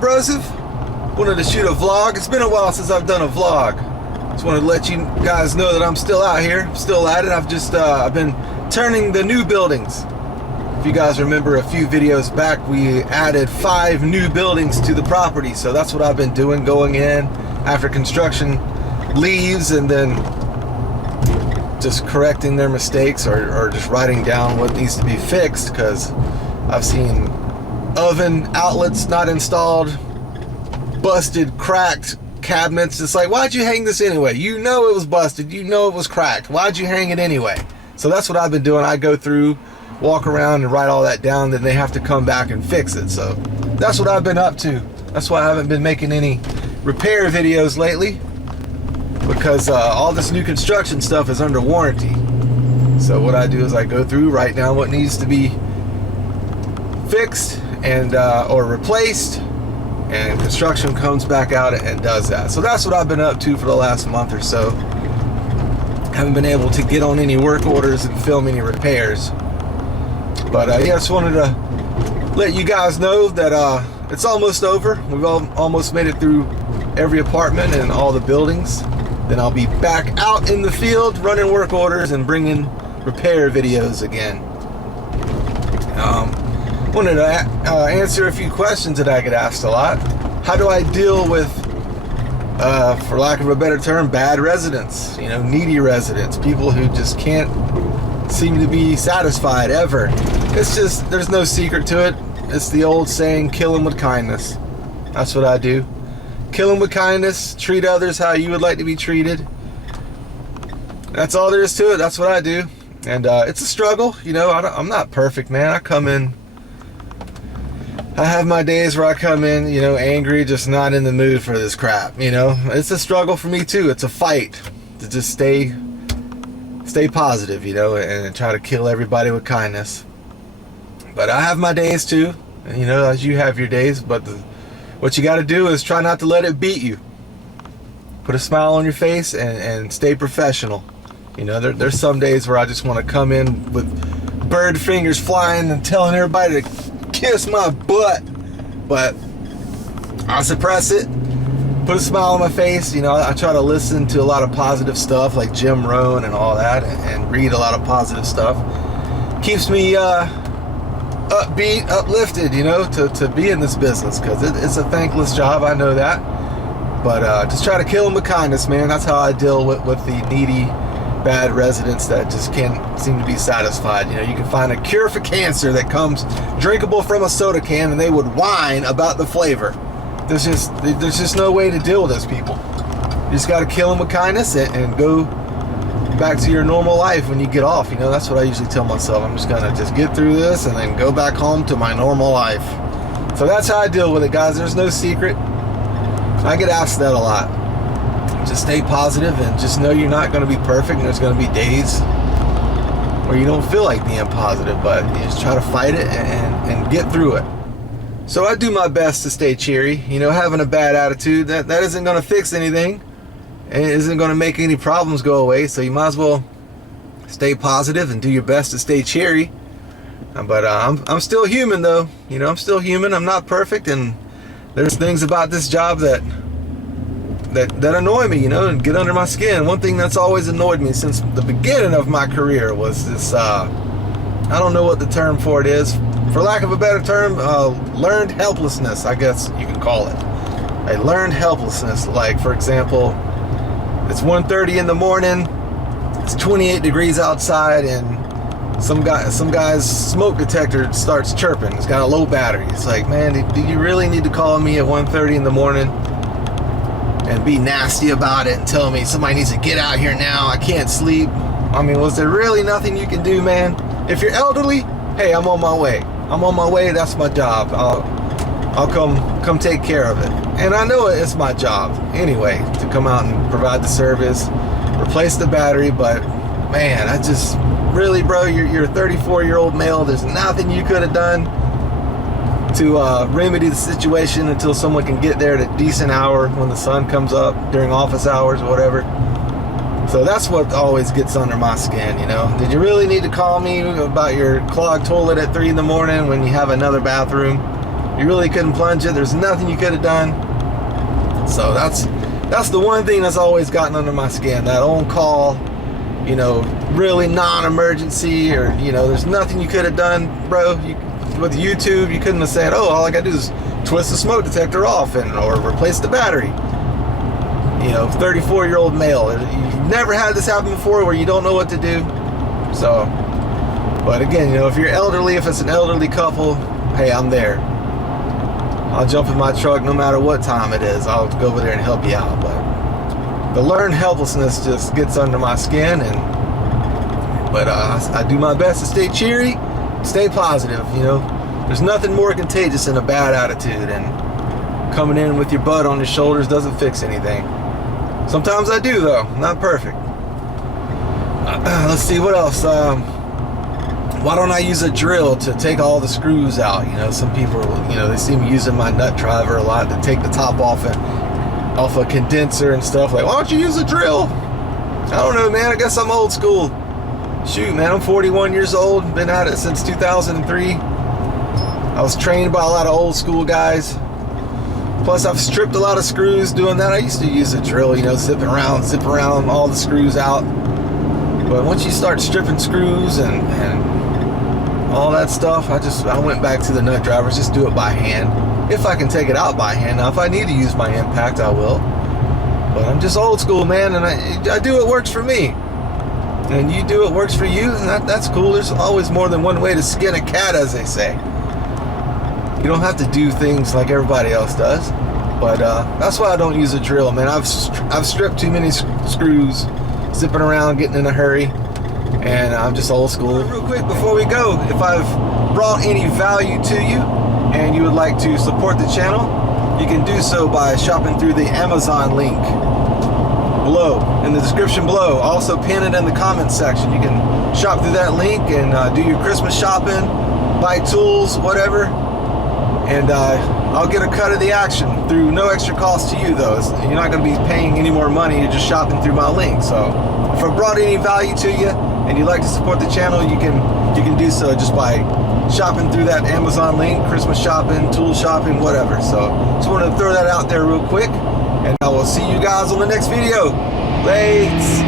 Broseph. Wanted to shoot a vlog. It's been a while since I've done a vlog. Just wanted to let you guys know that I'm still out here, still at it. I've been turning the new buildings. If you guys remember a few videos back, we added 5 new buildings to the property. So that's what I've been doing, going in after construction leaves and then just correcting their mistakes or just writing down what needs to be fixed, because I've seen oven outlets not installed, busted, cracked cabinets. It's like, why'd you hang this anyway? You know it was busted, you know it was cracked. Why'd you hang it anyway? So that's what I've been doing. I go through, walk around and write all that down, then they have to come back and fix it. So that's what I've been up to. That's why I haven't been making any repair videos lately, because all this new construction stuff is under warranty. So what I do is I go through, write down what needs to be fixed and or replaced, and construction comes back out and does that. So that's what I've been up to for the last month or so. Haven't been able to get on any work orders and film any repairs, but yeah, just wanted to let you guys know that it's almost over. We've almost made it through every apartment and all the buildings. Then I'll be back out in the field running work orders and bringing repair videos again. Wanted to answer a few questions that I get asked a lot. How do I deal with, for lack of a better term, bad residents? You know, needy residents, people who just can't seem to be satisfied ever. It's just, there's no secret to it. It's the old saying, kill them with kindness. That's what I do. Kill them with kindness. Treat others how you would like to be treated. That's all there is to it. That's what I do. And it's a struggle. You know, I'm not perfect, man. I come in, I have my days where I come in, you know, angry, just not in the mood for this crap. You know, it's a struggle for me too. It's a fight to just stay positive, you know, and try to kill everybody with kindness. But I have my days too, and you know, as you have your days. But what you got to do is try not to let it beat you. Put a smile on your face and stay professional. You know, there's some days where I just want to come in with bird fingers flying and telling everybody to kiss my butt, but I suppress it, put a smile on my face. You know, I try to listen to a lot of positive stuff like Jim Rohn and all that, and read a lot of positive stuff. Keeps me upbeat, uplifted, you know, to be in this business, because it's a thankless job, I know that. But just try to kill them with kindness, man. That's how I deal with the needy, bad residents that just can't seem to be satisfied. You know, you can find a cure for cancer that comes drinkable from a soda can, and they would whine about the flavor. There's just no way to deal with those people. You just got to kill them with kindness and go back to your normal life when you get off. You know, that's what I usually tell myself. I'm just gonna just get through this and then go back home to my normal life. So that's how I deal with it, guys. There's no secret. I get asked that a lot. Just stay positive and just know you're not going to be perfect, and there's going to be days where you don't feel like being positive, but you just try to fight it and get through it. So I do my best to stay cheery. You know, having a bad attitude, that isn't going to fix anything. It isn't going to make any problems go away, so you might as well stay positive and do your best to stay cheery. But I'm still human, though. You know, I'm still human. I'm not perfect, and there's things about this job that annoy me, you know, and get under my skin. One thing that's always annoyed me since the beginning of my career was this, I don't know what the term for it is. For lack of a better term, learned helplessness, I guess you can call it. A learned helplessness. Like, for example, it's 1:30 in the morning, it's 28 degrees outside, and some guy's smoke detector starts chirping. It's got a low battery. It's like, man, do you really need to call me at 1:30 in the morning and be nasty about it and tell me somebody needs to get out here now, I can't sleep? I mean, was there really nothing you can do, man? If you're elderly, hey, I'm on my way. I'm on my way, that's my job. I'll come take care of it. And I know it's my job anyway to come out and provide the service, replace the battery. But man, I just really, bro, you're a 34-year-old male. There's nothing you could have done to remedy the situation until someone can get there at a decent hour when the sun comes up during office hours or whatever. So that's what always gets under my skin, you know. Did you really need to call me about your clogged toilet at 3 in the morning when you have another bathroom? You really couldn't plunge it. There's nothing you could have done. So that's the one thing that's always gotten under my skin. That on call, you know, really non-emergency, or, you know, there's nothing you could have done, bro. With YouTube, you couldn't have said, oh, all I gotta do is twist the smoke detector off or replace the battery. You know, 34-year-old male. You've never had this happen before where you don't know what to do. So, but again, you know, if you're elderly, if it's an elderly couple, hey, I'm there. I'll jump in my truck no matter what time it is. I'll go over there and help you out. But the learned helplessness just gets under my skin, but I do my best to stay cheery, stay positive. You know, there's nothing more contagious than a bad attitude, and coming in with your butt on your shoulders doesn't fix anything. Sometimes I do, though. Not perfect. Let's see what else. Why don't I use a drill to take all the screws out? You know, some people, you know, they see me using my nut driver a lot to take the top off a condenser and stuff. Like, why don't you use a drill? I don't know, man. I guess I'm old school. Shoot, man, I'm 41 years old. Been at it since 2003. I was trained by a lot of old school guys. Plus, I've stripped a lot of screws doing that. I used to use a drill, you know, zip around all the screws out. But once you start stripping screws and all that stuff, I went back to the nut drivers. Just do it by hand. If I can take it out by hand. Now, if I need to use my impact, I will. But I'm just old school, man, and I do what works for me. And you do what works for you, and that's cool. There's always more than one way to skin a cat, as they say. You don't have to do things like everybody else does. But that's why I don't use a drill, man. I've stripped too many screws, zipping around, getting in a hurry, and I'm just old school. Real quick before we go, if I've brought any value to you and you would like to support the channel, you can do so by shopping through the Amazon link below, in the description below. Also pin it in the comments section. You can shop through that link and do your Christmas shopping, buy tools, whatever, and I'll get a cut of the action through no extra cost to you, though. You're not going to be paying any more money. You're just shopping through my link. So if I brought any value to you and you'd like to support the channel, you can do so just by shopping through that Amazon link, Christmas shopping, tool shopping, whatever. So just wanted to throw that out there real quick, and I will see you guys on the next video. Lates.